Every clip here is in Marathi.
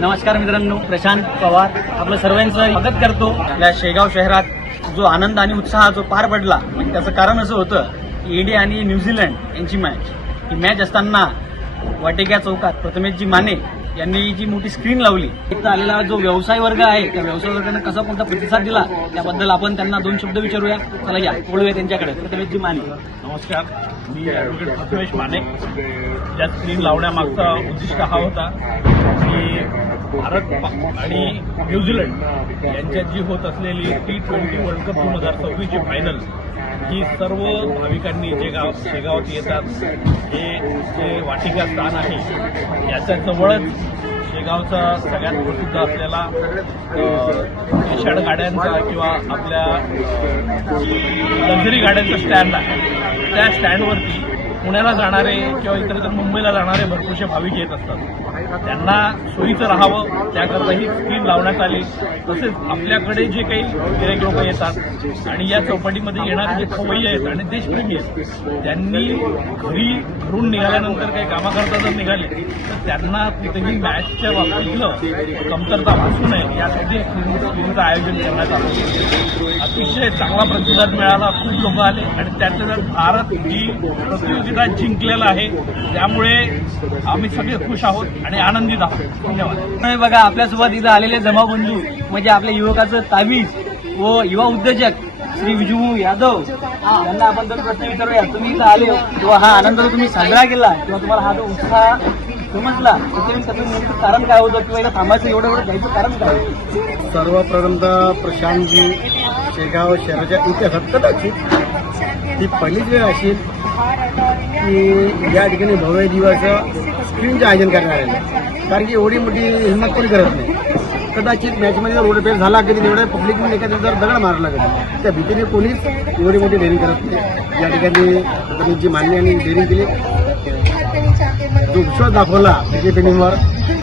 नमस्कार मित्रांनो, प्रशांत पवार आपलं सर्वांचं स्वागत करतो। या शेगाव शहरात जो आनंद आणि उत्साह जो पार पडला, म्हणजे त्याचं कारण असं होतं की इंडिया आणि न्यूझीलंड यांची मॅच, ही मॅच असताना वाटिका चौकात प्रथमेशजी माने यांनी जी मोठी स्क्रीन लावली, इथं आलेला जो व्यवसाय वर्ग आहे त्या व्यवसाय वर्गाने कसा कोणता प्रतिसाद दिला त्याबद्दल आपण त्यांना दोन शब्द विचारूया। चला या बोलूया त्यांच्याकडे। प्रथमेशजी माने, नमस्कार, मी ॲडव्होकेट प्रथमेश माने। या स्क्रीन लावण्यामागचा उद्दिष्ट हा होता की भारत आणि न्यूझीलंड यांच्यात जी होत असलेली T20 वर्ल्ड कप 2026ची फायनल ही सर्व भाविकांनी शेगावात येतात, हे जे वाटिका स्थान आहे याच्या जवळच शेगावचा सगळ्यात प्रसिद्ध असलेला शेड गाड्यांचा किंवा आपल्या लक्झरी गाड्यांचा स्टँड आहे। त्या स्टँडवरती पुण्याला जाणारे किंवा इतर मुंबईला जाणारे भरपूरसे भाविक येत असतात। त्यांना सोयीचं राहावं त्याकरता ही स्क्रीन लावण्यात आली। तसेच आपल्याकडे जे काही गिऱ्हाईक लोक येतात आणि या चौपाटीमध्ये येणारे जे खवय्ये आहेत आणि देशप्रेमी आहेत, त्यांनी घरून निघाल्यानंतर काही कामाकरता जर निघाले तर त्यांना कुठेही मॅचच्या बाबतीतलं कमतरता भासू नये यासाठी स्क्रीनचं आयोजन करण्यात आलं। अतिशय चांगला प्रतिसाद मिळाला, खूप लोक आले आणि त्यातल्या त्यात भारत ही प्रतियोगिता जिंकलेला आहे, त्यामुळे आम्ही सगळे खुश आहोत आणि आनंदित आहोत। धन्यवाद। बघा, आपल्यासोबत इथं आलेले जमाबंधू म्हणजे आपल्या युवकाचं तावीज व युवा उद्योजक श्री विजू यादव यांना आपण दोन प्रश्न विचारूया। तुम्ही इथं आले किंवा हा आनंद तुम्ही साजरा केला किंवा तुम्हाला हा जो उत्साह समजला, त्याचं नेमकं कारण काय होतं किंवा इथं थांबायचं एवढं घ्यायचं कारण काय? सर्वप्रथम तर प्रशांतजी शेगाव शहराच्या इतिहासात कदाचित ही पहिलीच वेळ असेल की या ठिकाणी भव्य दिवस स्क्रीनचे आयोजन करण्यात आले, कारण की एवढी मोठी हिंमत कोणी करत नाही। कदाचित मॅचमध्ये जर रोड फेल झाला कधी एवढ्या पब्लिकमध्ये एखाद्या जर दगड मारला कधी त्या भीतीने कोणीच एवढी मोठी डेअरिंग करत नाही। या ठिकाणी जी मान्य आणि डेअरिंग केली, जो विश्वास दाखवला क्रिकेट टीमवर,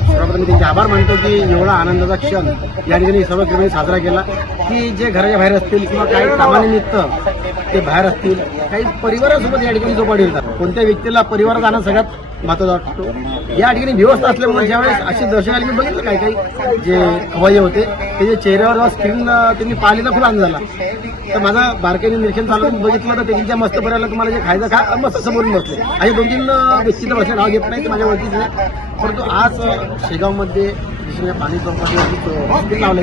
सर्वप्रथम त्यांचे आभार मानतो की एवढा आनंदाचा क्षण या ठिकाणी सर्व क्रिकेटने साजरा केला की जे घराच्या बाहेर असतील किंवा काही कामानिमित्त ते बाहेर असतील, काही परिवारासोबत या ठिकाणी चौपाटी येतात। कोणत्या व्यक्तीला परिवारात आणणं सगळ्यात महत्त्वाचा वाटतो। या ठिकाणी व्यवस्था असल्यामुळे ज्यावेळेस अशी दर्शक आली, मी बघितलं काही जे खवय्ये होते त्याच्या चेहऱ्यावर स्क्रीन त्यांनी पाहिलेला खूप आनंद झाला। तर माझा बारकाईने निरीक्षण चालू बघितलं तर त्यांच्या मस्त पर्याला तुम्हाला जे खायचं खा मस्त समोरून बसले आणि 2-3 व्यक्ती तर बसले, नाव घेत नाही ते माझ्या ओळखीचे, परंतु आज शेगावमध्ये पाणी चौपाटीवरती स्क्रीन लावले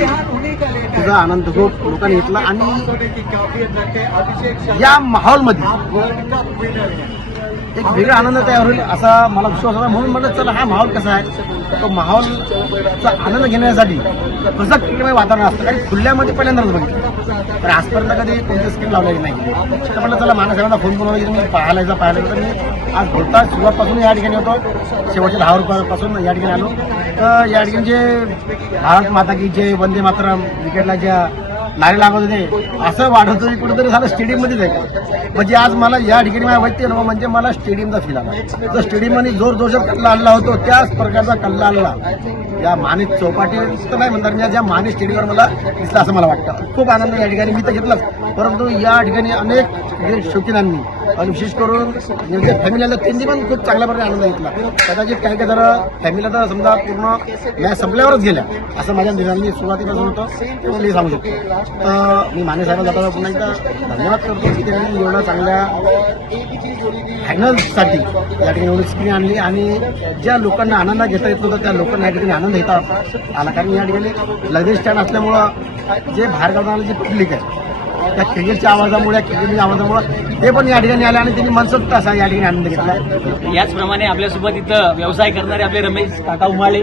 तुझा आनंद खूप लोकांनी घेतला आणि या माहोलमध्ये एक वेगळा आनंद तयार होईल असा मला विश्वास होता। म्हणून म्हणलं चला हा माहोल कसा आहे, तो माहोलचा आनंद घेण्यासाठी कसं क्रिकेटमध्ये वातावरण असतं, कारण खुल्यामध्ये पहिल्यांदाच बघितलं तर आजपर्यंत कधी कोणती स्क्रीन लावलेली नाही। तर म्हटलं चला मानसाहेबांना फोन करून वगैरे मी पाहायला तर मी आज बोलता सुरुवातपासून या ठिकाणी होतो, शेवटच्या 10 रुपयापासून या ठिकाणी आलो। तर या ठिकाणी जे भारत माता की जय, वंदे मातरम क्रिकेटला ज्या नारे लागत होते असं वाटत होतं कुठेतरी झालं स्टेडियममध्येच आहे का, म्हणजे आज मला या ठिकाणी माझ्या वैयक्तिक अनुभव म्हणजे मला स्टेडियमचा फील आला। जर स्टेडियममध्ये जोरजोरात कल्ला आलेला होतो त्याच प्रकारचा कल्ला आलेला या माने चौपाटी तर नाही म्हणतात, मी ज्या माने स्टेडियमवर मला दिसला असं मला वाटतं। खूप आनंद या ठिकाणी मी तर घेतलाच, परंतु या ठिकाणी अनेक शौकीनांनी आणि विशेष करून जे फॅमिली आलं त्यांनी पण खूप चांगल्या प्रकारे आनंद घेतला। कदाचित काही काही जरा फॅमिलीला तर समजा पूर्ण मॅच संपल्यावरच गेल्या असं माझ्या निर्णयाने सुरुवातीपासून होतं, ते मी सांगू शकतो। तर मी माने साहेबांना जाताना पुन्हा एकदा धन्यवाद करतो की त्यांनी एवढ्या चांगल्या फायनलसाठी या ठिकाणी एवढी स्क्रीन आणली आणि ज्या लोकांना आनंद घेता येत होता त्या लोकांना या ठिकाणी आनंद घेता आला, कारण या ठिकाणी लगेज स्टँड असल्यामुळं जे बाहेरगावला जे पब्लिक आहे त्या क्रिकेटच्या आवाजामुळे क्रिकेटच्या आवाजामुळे ते पण या ठिकाणी आले आणि त्यांनी मनसोक्त असा या ठिकाणी आनंद घेतला। याचप्रमाणे आपल्यासोबत इथं व्यवसाय करणारे आपले रमेश काका उमाळे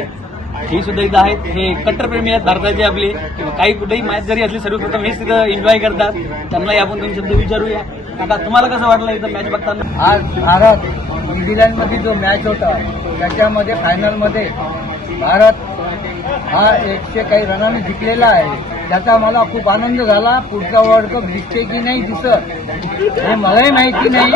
ही सुद्धा इथं आहेत। हे कट्टरप्रेमी आहेत भारताचे आपले, किंवा काही कुठेही मॅच जरी असली सर्वप्रथम हेच तिथं एन्जॉय करतात, त्यांना आपण दोन शब्द विचारूया। काका, तुम्हाला कसं वाटलं इथं मॅच बघताना? आज भारत न्यूझीलंडमध्ये जो मॅच होता त्याच्यामध्ये फायनलमध्ये भारत हा 100 काही रनाने जिंकलेला आहे, त्याचा मला खूप आनंद झाला। पुढचा वर्ल्ड कप दिसते की नाही दिसत हे मलाही माहिती नाही।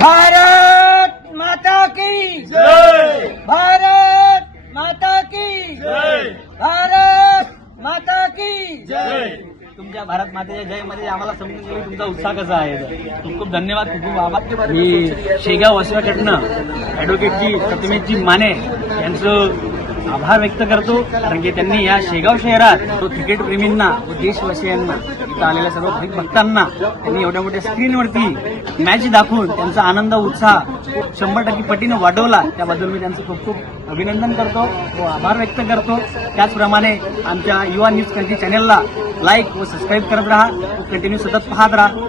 भारत माता की जय, भारत माता की जय, भारत माता की जय। तुमच्या भारत मातेच्या जयमध्ये आम्हाला समजून गेलं तुमचा उत्साह कसा आहे। खूप खूप धन्यवाद, खूप खूप आभार। मी शेगाव वसवाकडनं ॲडव्होकेटजी प्रथमेशजी माने यांचं आभार व्यक्त करतो, कारण की त्यांनी या शेगाव शहरात क्रिकेट प्रेमींना व देशवासियांना इथं आलेल्या सर्व भाविक भक्तांना त्यांनी एवढ्या मोठ्या स्क्रीनवरती मॅच दाखवून त्यांचा आनंद उत्साह 100% पटीनं वाढवला. त्याबद्दल मी त्यांचं खूप खूप अभिनंदन करतो व आभार व्यक्त करतो. त्याचप्रमाणे आमच्या युवा न्यूज कंट्री चॅनलला लाईक व सबस्क्राईब करत राहा व कंटिन्यू सतत पाहत राहा.